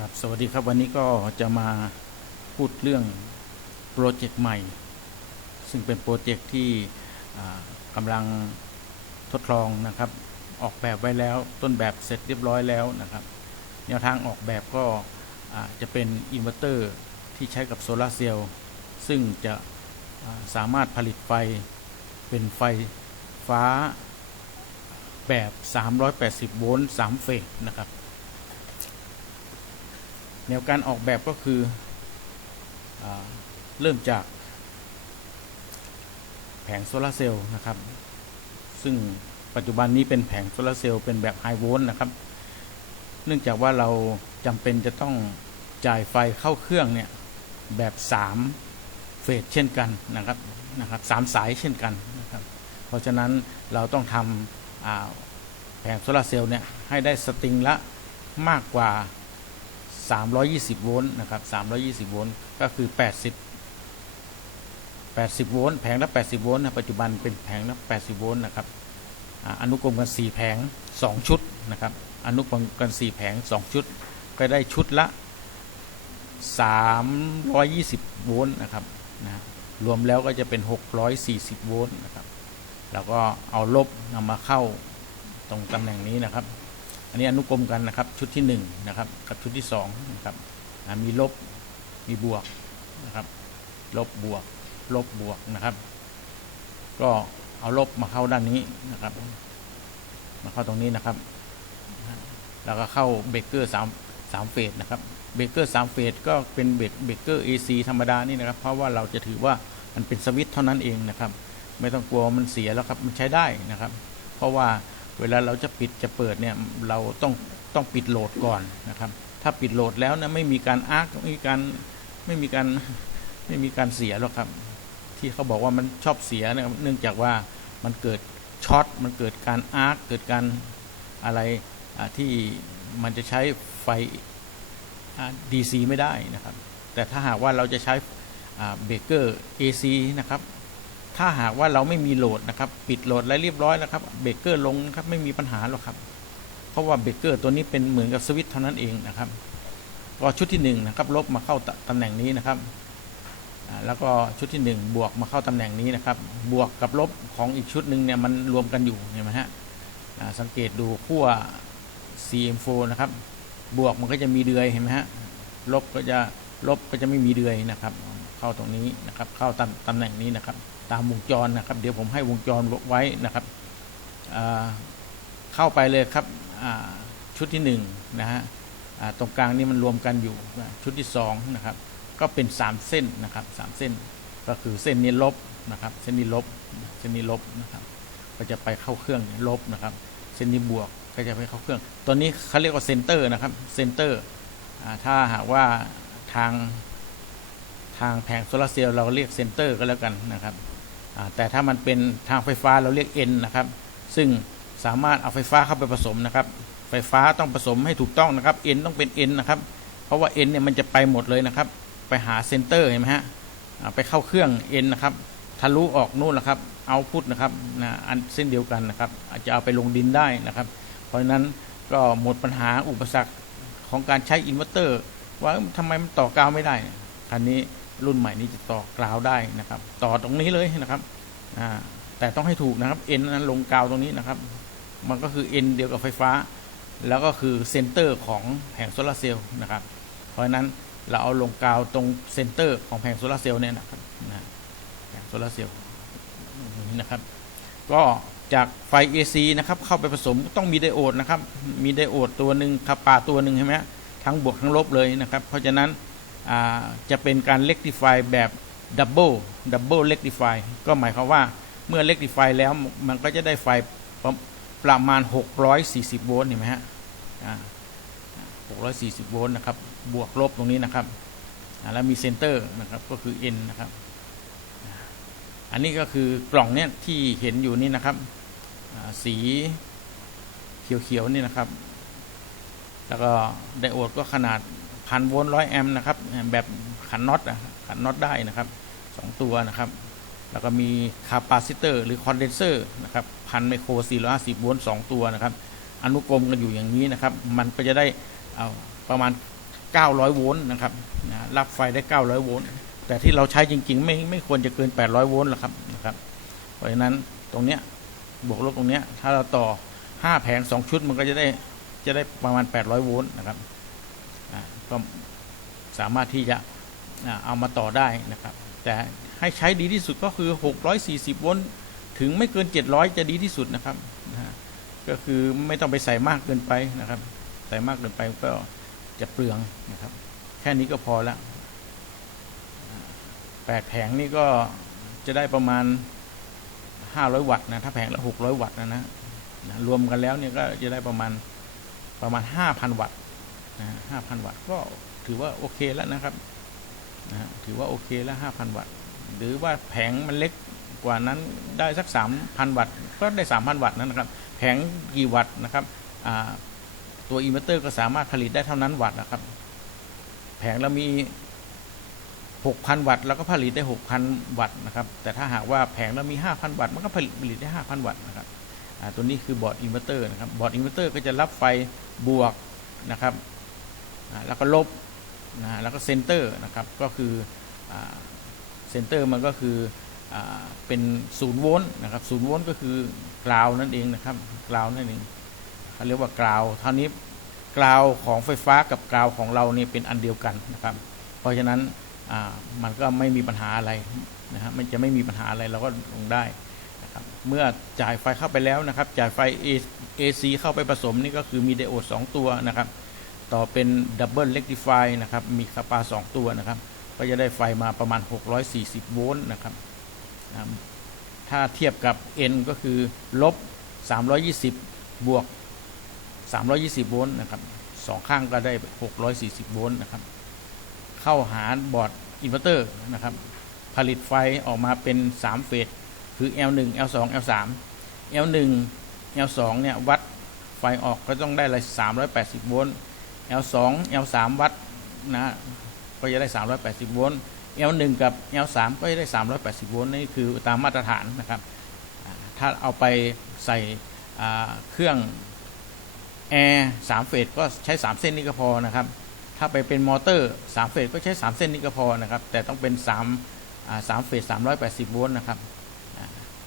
ครับสวัสดีครับวันนี้ก็จะมาพูดเรื่องโปรเจกต์ใหม่ ซึ่งเป็นโปรเจกต์ที่กำลังทดลองนะครับ ออกแบบไว้แล้วต้นแบบเสร็จเรียบร้อยแล้วนะครับ แนวทางออกแบบก็จะเป็นอินเวอร์เตอร์ที่ใช้กับโซลาเซลล์ซึ่งจะสามารถผลิตไฟเป็นไฟฟ้าแบบ 380 โวลต์ 3 เฟสนะครับ แนวการออกแบบก็คืออเริ่มจากแผงโซลาร์เซลล์นะครับ ซึ่งปัจจุบันนี้เป็นแผงโซลาร์เซลล์เป็นแบบไฮโวลต์นะครับ เนื่องจากว่าเราจำเป็นจะต้องจ่ายไฟเข้าเครื่องเนี่ยแบบ 3 เฟสเช่นกันนะครับนะครับสามสายเช่นกันนะครับ เพราะฉะนั้นเราต้องทำแผงโซลาร์เซลล์เนี่ยให้ได้สตริงละมากกว่า 320 โวลต์นะครับ 320 โวลต์ก็คือ 80 80 โวลต์แผงละ 80 โวลต์นะปัจจุบันเป็นแผงละ 80 โวลต์นะครับอ่าอนุกรมกัน 4 แผง 2 ชุดนะครับ อนุกรมกัน 4 แผง 2 ชุด ก็ได้ชุดละ 320 โวลต์นะครับนะรวมแล้วก็จะเป็น 640 โวลต์นะครับ แล้วก็เอาลบนำมาเข้าตรงตำแหน่งนี้นะครับ อันนี้อนุกรมกันนะครับชุดที่1นะครับกับชุดที่2นะครับมีลบมีบวกนะครับลบบวกลบบวกนะครับ ก็เอาลบมาเข้าด้านนี้นะครับ มาเข้าตรงนี้นะครับ แล้วก็เข้าเบรกเกอร์สามสามเฟสนะครับเบรกเกอร์สามเฟสก็เป็นเบรกเบรกเกอร์ AC ธรรมดานี่นะครับ เพราะว่าเราจะถือว่ามันเป็นสวิตช์เท่านั้นเองนะครับ ไม่ต้องกลัวมันเสียแล้วครับมันใช้ได้นะครับ เพราะว่า เวลาเราจะปิดจะเปิดเนี่ยเราต้องต้องปิดโหลดก่อนนะครับ ถ้าปิดโหลดแล้วเนี่ยไม่มีการอาร์คไม่มีการไม่มีการไม่มีการเสียหรอกครับ ที่เขาบอกว่ามันชอบเสียเนยเนื่องจากว่ามันเกิดช็อตมันเกิดการอาร์คเกิดการอะไรที่มันจะใช้ไฟดีซีไม่ได้นะครับ แต่ถ้าหากว่าเราจะใช้เบรกเกอร์ AC นะครับ ถ้าหากว่าเราไม่มีโหลดนะครับ ปิดโหลดแล้วเรียบร้อยแล้วครับเบรกเกอร์ลงนะครับไม่มีปัญหาหรอกครับ เพราะว่าเบรกเกอร์ตัวนี้เป็นเหมือนกับสวิตช์เท่านั้นเองนะครับก็ชุดที่หนึ่งนะครับลบมาเข้าตตำแหน่งนี้นะครับแล้วก็ชุดที่หนึ่งบวกมาเข้าตำแหน่งนี้นะครับ บวกกับลบของอีกชุดหนึ่งเนี่ยมันรวมกันอยู่เห็นไหมฮะสังเกตดูขั้ว CM4 นะครับ บวกมันก็จะมีเดือยเห็นไหมฮะลบก็จะลบก็จะไม่มีเดือยนะครับ เข้าตรงนี้นะครับ เข้าตำตำแหน่งนี้นะครับ ตามวงจรนะครับ เดี๋ยวผมให้วงจรไว้นะครับเข้าไปเลยครับชุดที่หนึ่งนะฮะตรงกลางนี่มันรวมกันอยู่ชุดที่สองนะครับก็เป็นสามเส้นนะครับสามเส้นก็คือเส้นนี้ลบนะครับ เส้นนี้ลบเส้นนี้ลบนะครับ ก็จะไปเข้าเครื่องลบนะครับ เส้นนี้บวกก็จะไปเข้าเครื่อง ตัวนี้เขาเรียกว่าเซนเตอร์นะครับเซนเตอร์ถ้าหากว่าทางทางแผงโซลาร์เซลล์เราเรียกเซนเตอร์ก็แล้วกันนะครับ แต่ถ้ามันเป็นทางไฟฟ้าเราเรียก N นะครับ ซึ่งสามารถเอาไฟฟ้าเข้าไปผสมนะครับ ไฟฟ้าต้องผสมให้ถูกต้องนะครับ N ต้องเป็น N นะครับ เพราะว่า N เนี่ยมันจะไปหมดเลยนะครับ ไปหาเซนเตอร์เห็นไหมฮะไปเข้าเครื่อง N นะครับ ทะลุออกนู่นนะครับ เอาพุทนะครับนะอันเส้นเดียวกันนะครับ อาจจะเอาไปลงดินได้นะครับ เพราะฉะนั้นก็หมดปัญหาอุปสรรคของการใช้อินเวอร์เตอร์ ว่าทำไมมันต่อกาวไม่ได้คันนี้ รุ่นใหม่นี้จะต่อกราวได้นะครับ ต่อตรงนี้เลยนะครับแต่ต้องให้ถูกนะครับ N นั้นลงกาวตรงนี้นะครับ มันก็คือ N เดียวกับไฟฟ้า แล้วก็คือเซนเตอร์ของแผงโซลาร์เซลล์นะครับ เพราะฉะนั้นเราเอาลงกาวตรงเซนเตอร์ของแผงโซลาร์เซลล์เนี่ยนะครับแผงโซลาร์เซลล์นี่นะครับ ก็จากไฟ AC นะครับ เข้าไปผสมต้องมีไดโอดนะครับ มีไดโอดตัวหนึ่งคาปาตัวหนึ่งใช่ไหมทั้งบวกทั้งลบเลยนะครับ เพราะฉะนั้น จะเป็นการเล็กดิฟายแบบดับเบิลดับเบิลเล็กดิฟายก็หมายความว่าเมื่อเล็กดิฟายแล้วมันก็จะได้ไฟประประมาณ 640 โวลต์เห็นไหมฮะ640 โวลต์นะครับ บวกลบตรงนี้นะครับแล้วมีเซนเตอร์นะครับก็คือ N นะครับ อันนี้ก็คือกล่องเนี้ยที่เห็นอยู่นี่นะครับสีเขียวๆนี่นะครับ แล้วก็ไดโอดก็ขนาด พันโวลต์ร้อยแอมป์นะครับ แบบขันน็อตอะขันน็อตได้นะครับสองตัวนะครับ แล้วก็มีคาปาซิเตอร์หรือคอนเดนเซอร์นะครับพันไมโคร450โวลต์สองตัวนะครับ อนุกรมกันอยู่อย่างนี้นะครับ มันก็จะได้เอาประมาณ 900 โวลต์นะครับนะรับไฟได้ 900 โวลต์แต่ที่เราใช้จริง ๆ ไม่ไม่ควรจะเกิน 800 โวลต์หรอกครับนะครับ เพราะฉะนั้นตรงเนี้ยบวกลบตรงเนี้ยถ้าเราต่อ 5 แผง 2 ชุดมันก็จะได้จะได้ประมาณ 800 โวลต์นะครับ ก็สามารถที่จะเอามาต่อได้นะครับ แต่ให้ใช้ดีที่สุดก็คือ 640 โวลต์ถึงไม่เกิน 700 จะดีที่สุดนะครับนะก็คือไม่ต้องไปใส่มากเกินไปนะครับ ใส่มากเกินไปก็จะเปลืองนะครับ แค่นี้ก็พอแล้วแปดแผงนี่ก็จะได้ประมาณ 500 วัตต์นะถ้าแผงละ 600 วัตต์นะนะรวมกันแล้วเนี่ยก็จะได้ประมาณประมาณ 5,000 วัตต์ นะ5,000วัตต์ก็ถือว่าโอเคแล้วนะครับนะถือว่าโอเคแล้ว5,000วัตต์ หรือว่าแผงมันเล็กกว่านั้นได้สัก3,000วัตต์ ก็ได้3,000วัตต์นั่นนะครับ แผงกี่วัตต์นะครับตัวอินเวอร์เตอร์ก็สามารถผลิตได้เท่านั้นวัตต์นะครับ แผงเรามี6,000วัตต์แล้วก็ผลิตได้6,000วัตต์นะครับ แต่ถ้าหากว่าแผงเรามี5,000วัตต์มันก็ผลิตผลิตได้5,000วัตต์นะครับตัวนี้คือบอร์ดอินเวอร์เตอร์นะครับ บอร์ดอินเวอร์เตอร์ก็จะรับไฟบวกนะครับ แล้วก็ลบนะฮะแล้วก็เซนเตอร์นะครับก็คือเซนเตอร์มันก็คืออเป็นศูนย์โวลต์นะครับศูนย์โวลต์ก็คือกราวนั่นเองนะครับกราวนั่นเองเขาเรียกว่ากราวเท่านี้กราวของไฟฟ้ากับกราวของเราเนี่ยเป็นอันเดียวกันนะครับ เพราะฉะนั้นมันก็ไม่มีปัญหาอะไรนะฮะมันจะไม่มีปัญหาอะไรเราก็ลงได้นะครับเมื่อจ่ายไฟเข้าไปแล้วนะครับ จ่ายไฟ AC เข้าไปผสมนี่ก็คือมีไดโอด2ตัวนะครับ ต่อเป็นดับเบิลเ c ก i ิฟายนะครับ มีคาปา 2 ตัวนะครับ ก็จะได้ไฟมาประมาณ 640 โวลต์นะครับนะครับ ถ้าเทียบกับ N ก็คือลบ 320 บวก 320 โวลต์นะครับสองข้างก็ได้ 640 โวลต์นะครับ เข้าหาบอร์ดอินเวอร์เตอร์นะครับ ผลิตไฟออกมาเป็น 3 เฟส คือ L1 L2 L3 L1 L2 เนี่ย วัดไฟออกก็ต้องได้เลย380 โวลต์ L2 L3 วัดนะก็จะได้ 380 โวลต์ L1 กับ L3 ก็จะได้ 380 โวลต์นี่คือตามมาตรฐานนะครับ ถ้าเอาไปใส่เครื่องแอร์3เฟสก็ใช้ 3 เส้นนี้ก็พอนะครับ ถ้าไปเป็นมอเตอร์3เฟสก็ใช้ 3 เส้นนี้ก็พอนะครับ แต่ต้องเป็น3อ่า3เฟส380 โวลต์นะครับ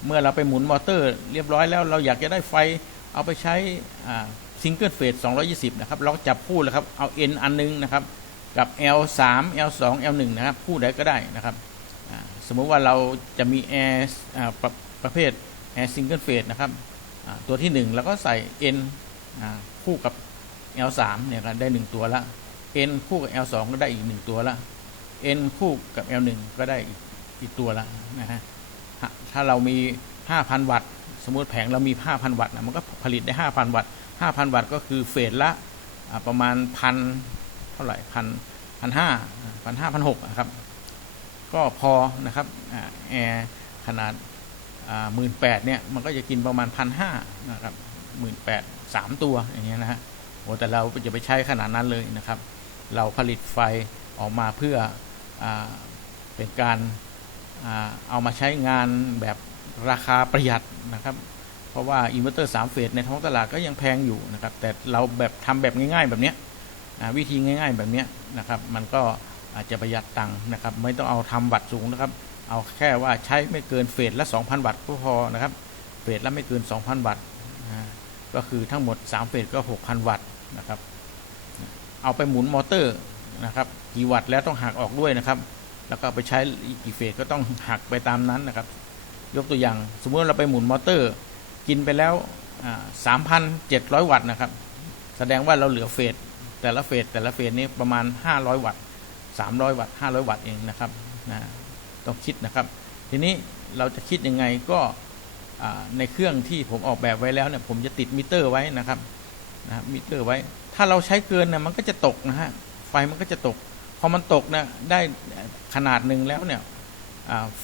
เมื่อเราไปหมุนมอเตอร์เรียบร้อยแล้วเราอยากจะได้ไฟเอาไปใช้ ซิงเกิลเฟส220 นะครับ เราจับคู่เลยครับ เอา N อันนึงนะครับ กับ L3 L2 L1 นะครับ คู่ใดก็ได้นะครับ สมมุติว่าเราจะมี Air อ่าประประเภท Air Single Phase นะครับ ตัวที่ 1 แล้วก็ใส่ N อ่าคู่กับ L3 เนี่ยก็ได้ 1 ตัวละ N คู่กับ L2 ก็ได้อีก 1 ตัวละ N คู่กับ L1 ก็ได้อีกอีกตัวละนะฮะถ้าถ้าเรามี 5,000 วัตต์ สมมติแผงเรามี 5,000 วัตต์นะมันก็ผลิตได้ 5,000 วัตต์ 5,000 วัตต์ก็คือเฟสละประมาณพันเท่าไหร่พันพันห้าพันห้าพันหกนะครับ ก็พอนะครับแอร์ขนาดหมื่นแปดเนี่ย มันก็จะกินประมาณพันห้านะครับหมื่นแปดสามตัวอย่างเงี้ยนะฮะโอ้แต่เราจะไปใช้ขนาดนั้นเลยนะครับ เราผลิตไฟออกมาเพื่ออเป็นการอาเอามาใช้งานแบบราคาประหยัดนะครับ ราะว่าอินเวอร์เตอร์3เฟสในท้องตลาดก็ยังแพงอยู่นะครับ แต่เราแบบทำแบบง่ายๆแบบเนี้ยวิธีง่ายๆแบบเนี้ยนะครับ มันก็อาจจะประหยัดตังค์นะครับ ไม่ต้องเอาทำวัตต์สูงนะครับ เอาแค่ว่าใช้ไม่เกินเฟสละ 2,000 วัตต์ก็พอนะครับ เฟสละไม่เกิน 2,000 วัตต์ก็คือทั้งหมด 3 เฟสก็ 6,000 วัตต์นะครับ เอาไปหมุนมอเตอร์นะครับกี่วัตต์แล้วต้องหักออกด้วยนะครับ แล้วก็ไปใช้กี่เฟสก็ต้องหักไปตามนั้นนะครับ ยกตัวอย่าง สมมติเราไปหมุนมอเตอร์ กินไปแล้วสามพันเจ็ดร้อยวัตต์นะครับ แสดงว่าเราเหลือเฟสแต่ละเฟสแต่ละเฟสนี้ประมาณห้าร้อยวัตต์สามร้อยวัตต์ห้าร้อยวัตต์เองนะครับนะต้องคิดนะครับ ทีนี้เราจะคิดยังไงก็ในเครื่องที่ผมออกแบบไว้แล้วเนี่ยผมจะติดมิเตอร์ไว้นะครับนะมิเตอร์ไว้ ถ้าเราใช้เกินเนี่ยมันก็จะตกนะฮะไฟมันก็จะตก พอมันตกเนี่ยได้ขนาดหนึ่งแล้วเนี่ย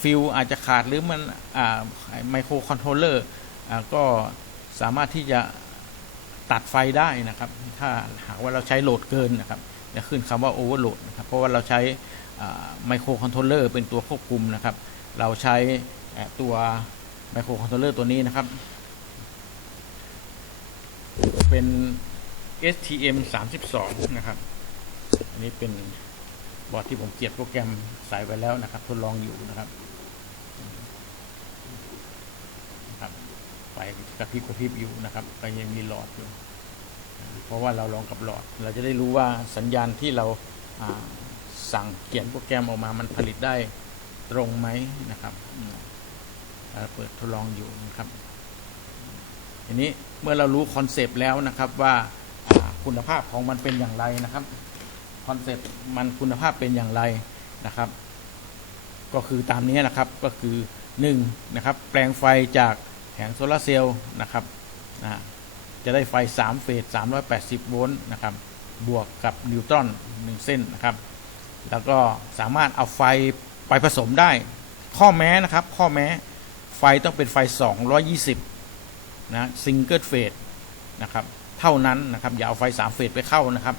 ฟิลอาจจะขาดหรือมันไมโครคอนโทรลเลอร์ ก็สามารถที่จะตัดไฟได้นะครับ ถ้าหากว่าเราใช้โหลดเกินนะครับจะขึ้นคำว่าโอเวอร์โหลดนะครับ เพราะว่าเราใช้ไมโครคอนโทรลเลอร์เป็นตัวควบคุมนะครับ เราใช้ตัวไมโครคอนโทรลเลอร์ตัวนี้นะครับ เป็น STM 32นะครับ อันนี้เป็นบอร์ดที่ผมเกียดโปรแกรมใส่ไว้แล้วนะครับ ทดลองอยู่นะครับ ไฟกระพริบกระพริบอยู่นะครับก็ยังมีหลอดอยู่ เพราะว่าเราลองกับหลอด เราจะได้รู้ว่าสัญญาณที่เราสั่งเขียนโปรแกรมออกมามันผลิตได้ตรงไหมนะครับอืมอ่าเปิดทดลองอยู่นะครับทีนี้เมื่อเรารู้คอนเซปต์แล้วนะครับว่าอ่าคุณภาพของมันเป็นอย่างไรนะครับคอนเซปต์มันคุณภาพเป็นอย่างไรนะครับ ก็คือตามนี้นะครับก็คือ1นะครับแปลงไฟจาก แผงโซลาร์เซลล์นะครับนะจะได้ไฟ 3 เฟส 380 โวลต์นะครับ บวกกับนิวตรอน 1 เส้นนะครับ แล้วก็สามารถเอาไฟไปผสมได้ ข้อแม้นะครับ ข้อแม้ไฟต้องเป็นไฟ 220 นะซิงเกิลเฟสนะครับ เท่านั้นนะครับ อย่าเอาไฟ 3 เฟสไปเข้านะครับ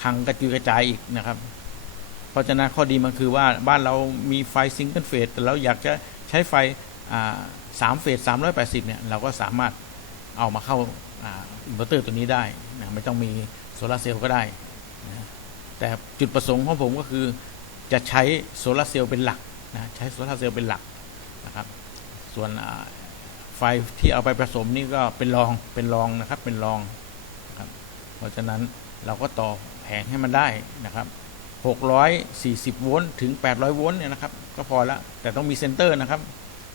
พังกระจุยกระจายอีกนะครับ เพราะฉะนั้นข้อดีมันคือว่าบ้านเรามีไฟซิงเกิลเฟสแต่เราอยากจะใช้ไฟอ่า สามเฟสสามร้อยแปดสิบเนี่ยเราก็สามารถเอามาเข้าอินเวอร์เตอร์ตัวนี้ได้นะไม่ต้องมีโซลาเซลล์ก็ได้นะแต่จุดประสงค์ของผมก็คือจะใช้โซลาเซลล์เป็นหลักนะใช้โซลาเซลล์เป็นหลักนะครับส่วนไฟที่เอาไปผสมนี่ก็เป็นรองเป็นรองนะครับเป็นรองนะครับเพราะฉะนั้นเราก็ต่อแผงให้มันได้นะครับ640 โวลต์ถึง 800 โวลต์เนี่ยนะครับ ก็พอละแต่ต้องมีเซนเตอร์นะครับ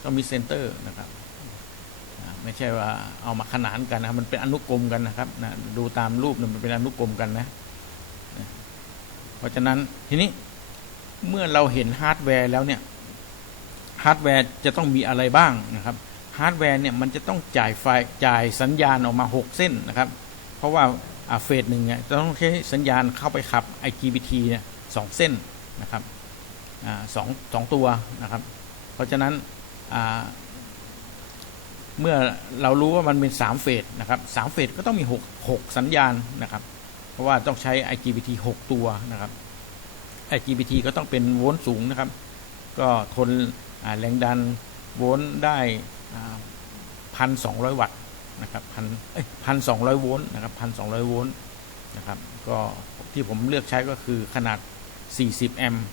ต้องมีเซนเตอร์นะครับไม่ใช่ว่าเอามาขนานกันนะมันเป็นอนุกรมกันนะครับนะดูตามรูปเนี่ยมันเป็นอนุกรมกันนะ เพราะฉะนั้นทีนี้เมื่อเราเห็นฮาร์ดแวร์แล้วเนี่ยฮาร์ดแวร์จะต้องมีอะไรบ้างนะครับฮาร์ดแวร์เนี่ยมันจะต้องจ่ายไฟจ่ายสัญญาณออกมา 6 เส้นนะครับ เพราะว่าเฟสหนึ่งเนี่ยจะต้องใช้สัญญาณเข้าไปขับ IGBT เนี่ยสองเส้นนะครับอ่าสองสองตัวนะครับ เพราะฉะนั้น เมื่อเรารู้ว่ามันเป็นสามเฟสนะครับสามเฟสก็ต้องมีหกหกสัญญาณนะครับ เพราะว่าต้องใช้ IGBT 6 ตัวนะครับ IGBT ก็ต้องเป็นโวลต์สูงนะครับ ก็ทนแรงดันโวลต์ได้พันสองร้อยวัตต์นะครับพันพันสองร้อยโวลต์นะครับพันสองร้อยโวลต์นะครับ ก็ที่ผมเลือกใช้ก็คือขนาด 40 แอมป์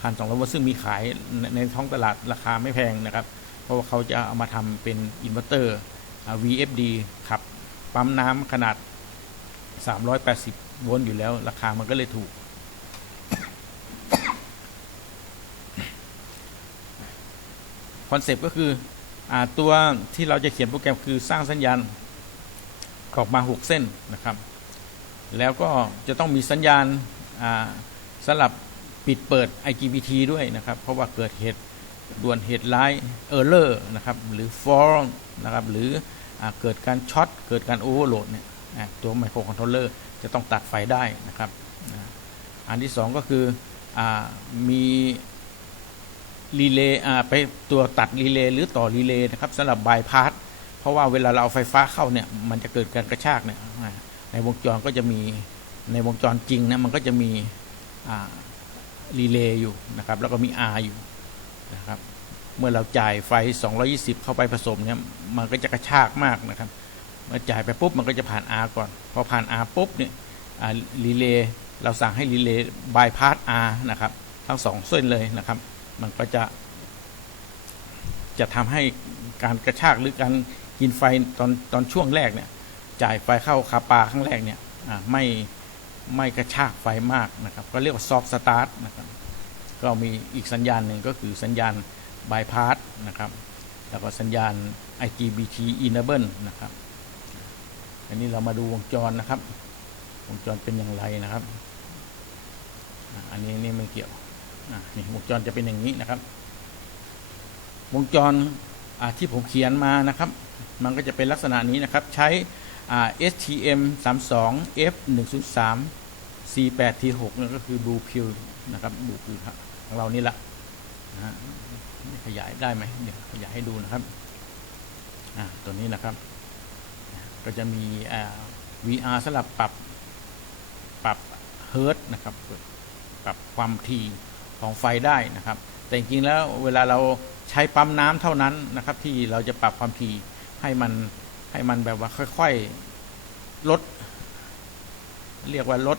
พันสองร้อยโวลต์ซึ่งมีขายในในท้องตลาดราคาไม่แพงนะครับ เพราะว่าเขาจะเอามาทำเป็นอินเวอร์เตอร์ VFD ขับปั๊มน้ำขนาด 380 โวลต์อยู่แล้ว ราคามันก็เลยถูก คอนเซปต์ก็คืออตัวที่เราจะเขียนโปรแกรมคือสร้างสัญญาณออกมา 6 เส้นนะครับ แล้วก็จะต้องมีสัญญาณอ่าสลับปิดเปิด IGBT ด้วยนะครับ เพราะว่าเกิดเหตุ ด่วนเหตุร้ายเออร์เลอร์นะครับหรือ fall นะครับหรืออเกิดการช็อตเกิดการโอเวอร์โหลดเนี่ยตัวไมโครคอนโทรลเลอร์จะต้องตัดไฟได้นะครับอันที่สองก็คืออมีรีเลย์ไปตัวตัดรีเลย์หรือต่อรีเลย์นะครับสำหรับบายพาสเพราะว่าเวลาเราเอาไฟฟ้าเข้าเนี่ยมันจะเกิดการกระชากเนี่ยในวงจรก็จะมีในวงจรจริงนะมันก็จะมีรีเลย์อยู่นะครับแล้วก็มี R อยู่ นะครับ เมื่อเราจ่ายไฟ 220 เข้าไปผสมเนี่ยมันก็จะกระชากมากนะครับเมื่อจ่ายไปปุ๊บมันก็จะผ่าน R ก่อน พอผ่าน R ปุ๊บเนี่ยรีเลย์เราสั่งให้รีเลย์บายพาส R นะครับ ทั้งสองเส้นเลยนะครับ มันก็จะจะทำให้การกระชากหรือการกินไฟตอนตอนช่วงแรกเนี่ยจ่ายไฟเข้าคาปาครั้งแรกเนี่ยไม่ไม่กระชากไฟมากนะครับ ก็เรียกว่าซอฟสตาร์ทนะครับ ก็มีอีกสัญญาณหนึ่งก็คือสัญญาณบายพาสนะครับแล้วก็สัญญาณ IGBT enable นะครับ อันนี้เรามาดูวงจรนะครับ วงจรเป็นอย่างไรนะครับ อันนี้นี่ไม่เกี่ยวอ่านี่วงจรจะเป็นอย่างนี้นะครับ วงจรอ่าที่ผมเขียนมานะครับ มันก็จะเป็นลักษณะนี้นะครับ ใช้ STM 32 F 103 C8 T6 นั่นก็คือ Blue Pill นะครับ Blue Pill ครับของเรานี่ละนะฮะขยายได้ไหมเดี๋ยวขยายให้ดูนะครับอ่าตัวนี้นะครับ ก็จะมีอ่า VR สลับปรับปรับเฮิร์ตนะครับปรับความถี่ของไฟได้นะครับ แต่จริงๆแล้วเวลาเราใช้ปั๊มน้ำเท่านั้นนะครับ ที่เราจะปรับความถี่ให้มันให้มันแบบว่าค่อย ๆ ลด เรียกว่าลด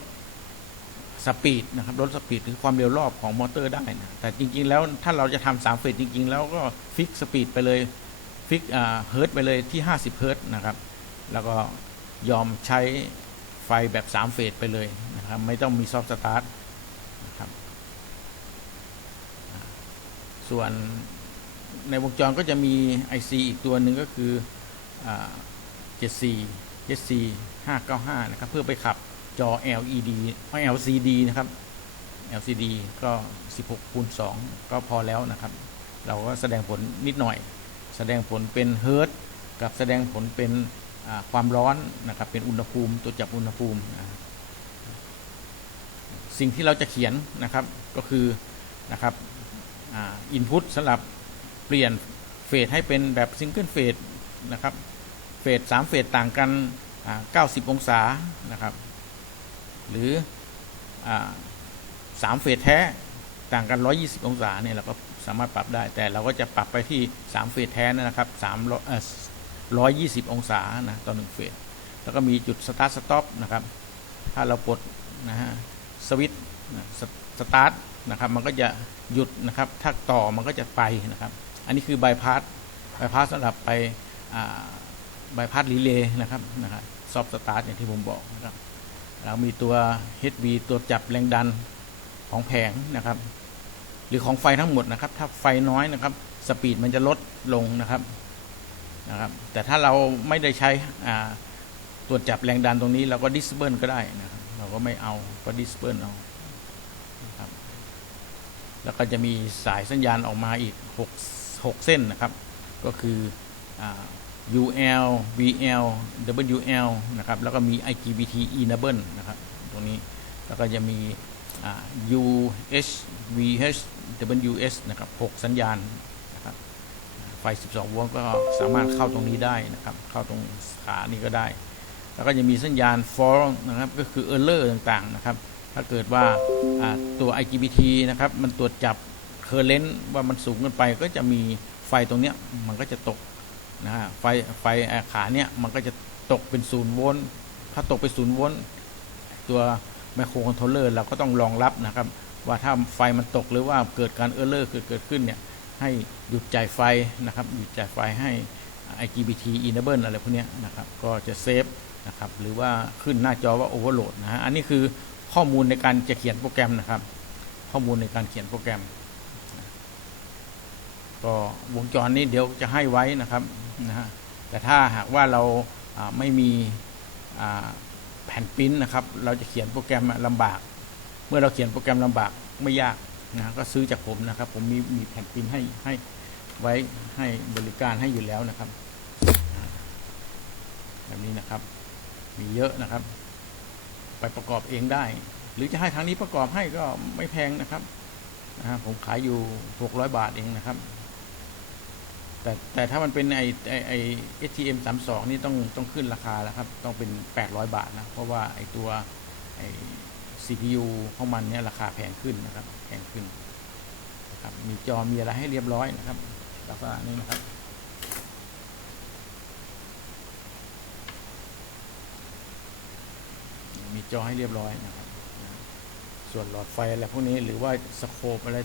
ปีดนะครับลดสปีดคือความเร็วรอบของมอเตอร์ได้นะแต่จริง ๆ แล้วถ้าเราจะทำสามเฟสจริง ๆ แล้วก็ฟิกสปีดไปเลยฟิกเฮิร์ตไปเลยที่ 50เฮิร์ตนะครับ แล้วก็ยอมใช้ไฟแบบ 3 เฟสไปเลยนะครับ ไม่ต้องมีซอฟต์สตาร์ทนะครับส่วนในวงจรก็จะมี IC อีกตัวหนึ่งก็คืออ่า74 595 นะครับ เพื่อไปขับ จอ LED LCD นะครับ LCD ก็ 16คูณ2ก็พอแล้วนะครับ เราก็แสดงผลนิดหน่อย แสดงผลเป็นเฮิร์ตกับแสดงผลเป็นความร้อนนะครับ เป็นอุณหภูมิตัวจับอุณหภูมิ สิ่งที่เราจะเขียนนะครับก็คือนะครับอินพุตสำหรับเปลี่ยนเฟสให้เป็นแบบซิงเกิลเฟสนะครับ เฟสสามเฟสต่างกันอ่า90 องศานะครับ หรือสามเฟสแท้ต่างกัน 120 องศาเนี่ยเราก็สามารถปรับได้ แต่เราก็จะปรับไปที่3เฟสแท้นะครับ3เอ่อ120 องศานะต่อ1เฟสแล้วก็มีจุดสตาร์ทสต็อปนะครับ ถ้าเราปลดนะฮะสวิตช์สตาร์ทนะครับมันก็จะหยุดนะครับ ถ้าต่อมันก็จะไปนะครับ อันนี้คือบายพาสบายพาสสำหรับไปบายพาสรีเลย์นะครับนะครับซอฟสตาร์ทอย่างที่ผมบอกนะครับ เรามีตัว HV ตัวจับแรงดันของแผงนะครับ หรือของไฟทั้งหมดนะครับ ถ้าไฟน้อยนะครับ สปีดมันจะลดลงนะครับนะครับ แต่ถ้าเราไม่ได้ใช้ตัวจับแรงดันตรงนี้เราก็ดิสเบิลก็ได้นะครับเราก็ไม่เอาก็ดิสเบิลเอาครับแล้วก็จะมีสายสัญญาณออกมาอีก 6 6 เส้นนะครับ ก็คืออ UL VL WL นะครับ แล้วก็มี IGBT enable นะครับ ตรงนี้ แล้วก็จะมี UH VH WS นะครับ 6 สัญญาณนะครับ ไฟ 12 โวลต์ก็สามารถเข้าตรงนี้ได้นะครับ เข้าตรงขานี้ก็ได้ แล้วก็จะมีสัญญาณ fault นะครับ ก็คือ error ต่างๆ นะครับ ถ้าเกิดว่าอ่าตัว IGBT นะครับ มันตรวจจับ current ว่ามันสูงเกินไป ก็จะมีไฟตรงเนี้ย มันก็จะตก นะฮะไฟไฟอาขาเนี่ยมันก็จะตกเป็นศูนย์โวลต์ถ้าตกเป็นศูนย์โวลต์ตัวไมโครคอนโทรลเลอร์เราก็ต้องรองรับนะครับ ว่าถ้าไฟมันตกหรือว่าเกิดการเออร์เลอร์เกิดเกิดขึ้นเนี่ยให้หยุดจ่ายไฟนะครับหยุดจ่ายไฟให้ IGBT enable อะไรพวกนี้นะครับก็จะเซฟนะครับหรือว่าขึ้นหน้าจอว่า overload นะฮะอันนี้คือข้อมูลในการจะเขียนโปรแกรมนะครับ ข้อมูลในการเขียนโปรแกรม ก็วงจรนี้เดี๋ยวจะให้ไว้นะครับ นะฮะแต่ถ้าหากว่าเราไม่มีแผ่นปริ้นนะครับ เราจะเขียนโปรแกรมลำบาก เมื่อเราเขียนโปรแกรมลำบากไม่ยากนะฮะก็ซื้อจากผมนะครับ ผมมีมีแผ่นปริ้นให้ให้ไว้ให้บริการให้อยู่แล้วนะครับแบบนี้นะครับ มีเยอะนะครับ ไปประกอบเองได้ หรือจะให้ทางนี้ประกอบให้ก็ไม่แพงนะครับนะฮะผมขายอยู่ 600 บาทเองนะครับ แต่แต่ถ้ามันเป็นไอไอไอ ATM 32นี่ต้องต้องขึ้นราคาแล้วครับ ต้องเป็น800บาทนะ เพราะว่าไอตัวไอ CPU ของมันเนี่ยราคาแพงขึ้นนะครับ แพงขึ้นนะครับมีจอมีอะไรให้เรียบร้อยนะครับลักษณะนี้นะครับมีจอให้เรียบร้อยนะครับ ส่วนหลอดไฟอะไรพวกนี้หรือว่าสโคปอะไร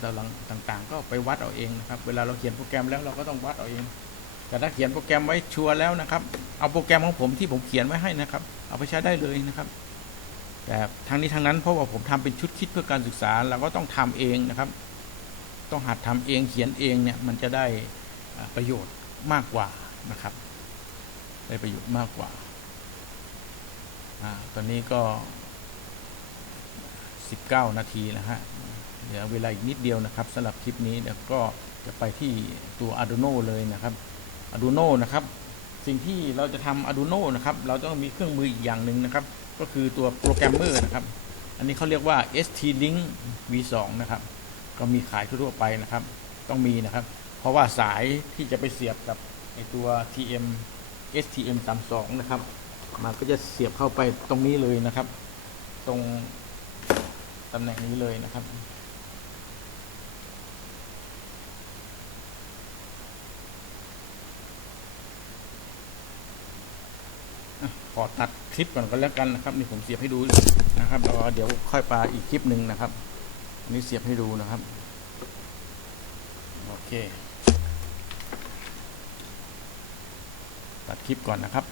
ต่างๆ ก็ไปวัดเอาเองนะครับ เวลาเราเขียนโปรแกรมแล้วเราก็ต้องวัดเอาเอง แต่ถ้าเขียนโปรแกรมไว้ชัวร์แล้วนะครับ เอาโปรแกรมของผมที่ผมเขียนไว้ให้นะครับ เอาไปใช้ได้เลยนะครับ แต่ทางนี้ทางนั้นเพราะว่าผมทำเป็นชุดคิดเพื่อการศึกษาเราก็ต้องทำเองนะครับ ต้องหัดทำเองเขียนเองเนี่ยมันจะได้ประโยชน์มากกว่านะครับ ได้ประโยชน์มากกว่าอ่าตอนนี้ก็ 19 นาทีนะฮะเดี๋ยวเวลาอีกนิดเดียวนะครับสำหรับคลิปนี้เดี๋ยวก็จะไปที่ตัว Arduino เลยนะครับ Arduino นะครับ สิ่งที่เราจะทำ Arduino นะครับ เราต้องมีเครื่องมืออีกอย่างหนึ่งนะครับ ก็คือตัวโปรแกรมเมอร์นะครับ อันนี้เขาเรียกว่า ST-Link V2 นะครับ ก็มีขายทั่วไปนะครับ ต้องมีนะครับ เพราะว่าสายที่จะไปเสียบกับไอตัว TM STM 32 นะครับ มันก็จะเสียบเข้าไปตรงนี้เลยนะครับ ตรง ตำแหน่งนี้เลยนะครับ ขอตัดคลิปก่อนก็แล้วกันนะครับ นี่ผมเสียบให้ดูนะครับแล้วเดี๋ยวค่อยปลาอีกคลิปหนึ่งนะครับอันนี้เสียบให้ดูนะครับ โอเค ตัดคลิปก่อนนะครับ